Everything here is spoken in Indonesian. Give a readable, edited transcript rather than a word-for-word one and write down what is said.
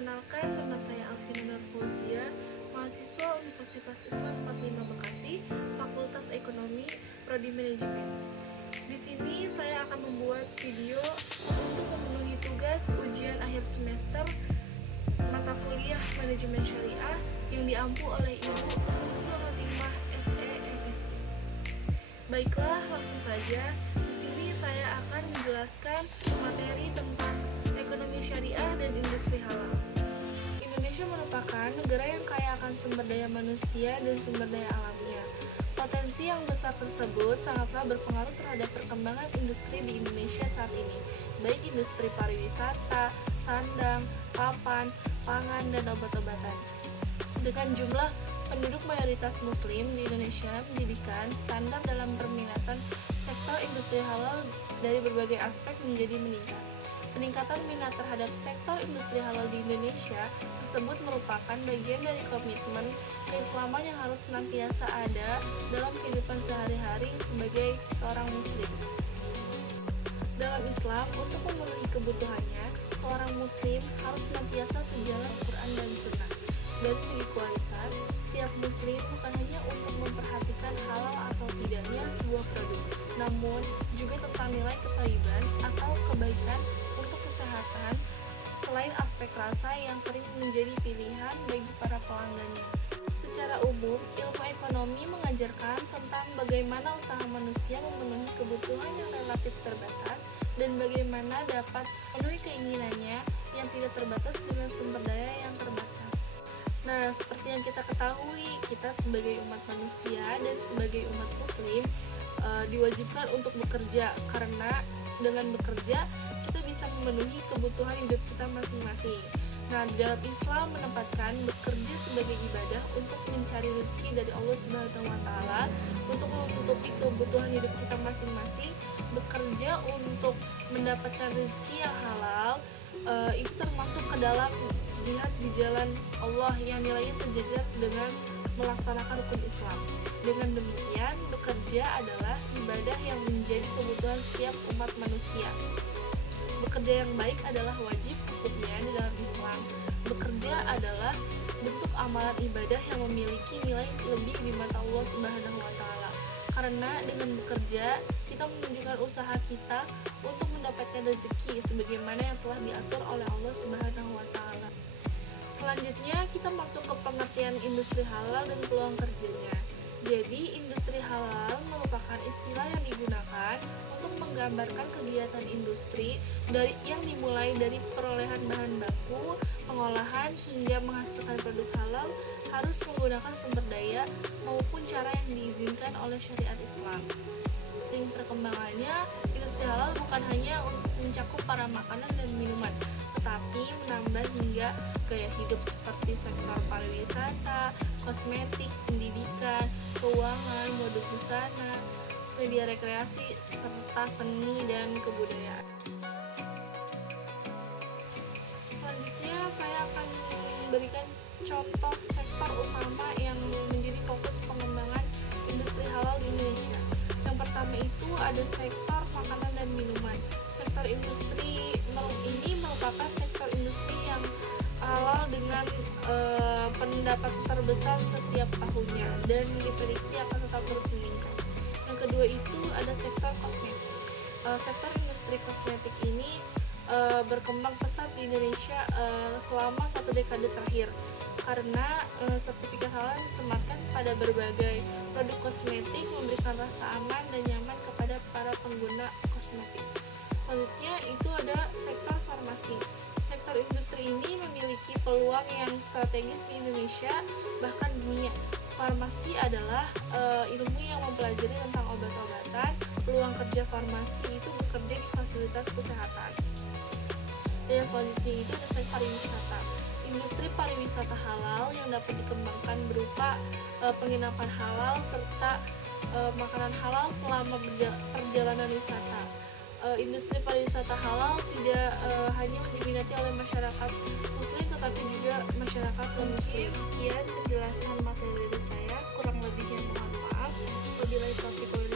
Perkenalkan, nama saya Alvina Nurfauzia, mahasiswa Universitas Islam 45 Bekasi, Fakultas Ekonomi, Prodi Manajemen. Di sini saya akan membuat video untuk memenuhi tugas ujian akhir semester mata kuliah Manajemen Syariah yang diampu oleh Ibu Husnul Khotimah SE/MSI. Baiklah, langsung saja. Di sini saya akan menjelaskan materi tentang ekonomi syariah dan industri halal. Indonesia merupakan negara yang kaya akan sumber daya manusia dan sumber daya alamnya. Potensi yang besar tersebut sangatlah berpengaruh terhadap perkembangan industri di Indonesia saat ini, baik industri pariwisata, sandang, papan, pangan, dan obat-obatan. Dengan jumlah penduduk mayoritas muslim di Indonesia, menjadikan standar dalam perminatan sektor industri halal dari berbagai aspek menjadi meningkat. Peningkatan minat terhadap sektor industri halal di Indonesia tersebut merupakan bagian dari komitmen keislaman yang harus senantiasa ada dalam kehidupan sehari-hari sebagai seorang muslim. Dalam Islam, untuk memenuhi kebutuhannya, seorang muslim harus senantiasa sejalan Quran dan Sunnah. Dari segi kualitas, setiap muslim bukan hanya untuk memperhatikan halal atau tidaknya sebuah produk, namun juga tentang nilai kethaiban atau kebaikan untuk kesehatan, selain aspek rasa yang sering menjadi pilihan bagi para pelanggannya. Secara umum, ilmu ekonomi mengajarkan tentang bagaimana usaha manusia memenuhi kebutuhan yang relatif terbatas dan bagaimana dapat memenuhi keinginannya yang tidak terbatas dengan sumber daya yang terbatas. Nah, seperti yang kita ketahui, kita sebagai umat manusia dan sebagai umat muslim diwajibkan untuk bekerja, karena dengan bekerja kita bisa memenuhi kebutuhan hidup kita masing-masing. Nah, di dalam Islam menempatkan bekerja sebagai ibadah untuk mencari rezeki dari Allah Subhanahu wa taala, untuk menutupi kebutuhan hidup kita masing-masing. Bekerja untuk mendapatkan rezeki yang halal itu termasuk ke dalam jihad di jalan Allah yang nilainya sejajar dengan melaksanakan hukum Islam. Dengan demikian, bekerja adalah ibadah yang menjadi kebutuhan setiap umat manusia. Bekerja yang baik adalah wajib hukumnya di dalam Islam. Bekerja adalah bentuk amalan ibadah yang memiliki nilai lebih di mata Allah Subhanahu wa taala. Karena dengan bekerja, kita menunjukkan usaha kita untuk mendapatkan rezeki sebagaimana yang telah diatur oleh Allah Subhanahu wa taala. Selanjutnya, kita masuk ke pengertian industri halal dan peluang kerjanya. Jadi, industri halal merupakan istilah yang digunakan untuk menggambarkan kegiatan industri yang dimulai dari perolehan bahan baku, pengolahan, hingga menghasilkan produk halal harus menggunakan sumber daya maupun cara yang diizinkan oleh syariat Islam. Dengan perkembangannya, industri halal bukan hanya mencakup para makanan dan minuman, tetapi menambah hingga gaya hidup seperti sektor pariwisata, kosmetik, pendidikan, keuangan, mode busana, media rekreasi, serta seni dan kebudayaan. Selanjutnya, saya akan memberikan contoh sektor utama yang menjadi fokus pengembangan industri halal di Indonesia. Yang pertama itu ada sektor makanan dan minuman. Sektor industri ini merupakan sektor industri yang halal dengan pendapatan terbesar setiap tahunnya dan diprediksi akan tetap terus meningkat. Yang kedua itu ada sektor kosmetik. Sektor industri kosmetik ini berkembang pesat di Indonesia selama 1 dekade terakhir, karena sertifikat halal disematkan pada berbagai produk kosmetik, memberikan rasa aman dan nyaman kepada para pengguna kosmetik. Selanjutnya itu ada sektor farmasi. Sektor industri ini memiliki peluang yang strategis di Indonesia, bahkan dunia. Farmasi adalah ilmu yang mempelajari tentang obat-obatan. Peluang kerja farmasi itu bekerja di fasilitas kesehatan. Dan yang selanjutnya itu ada sektor pariwisata. Industri pariwisata halal yang dapat dikembangkan berupa penginapan halal serta makanan halal selama perjalanan wisata. Industri pariwisata halal tidak hanya diminati oleh masyarakat muslim tetapi juga masyarakat non-muslim. Sekian penjelasan materi dari saya, kurang lebihnya mohon maaf. Wabillahi taufiq wal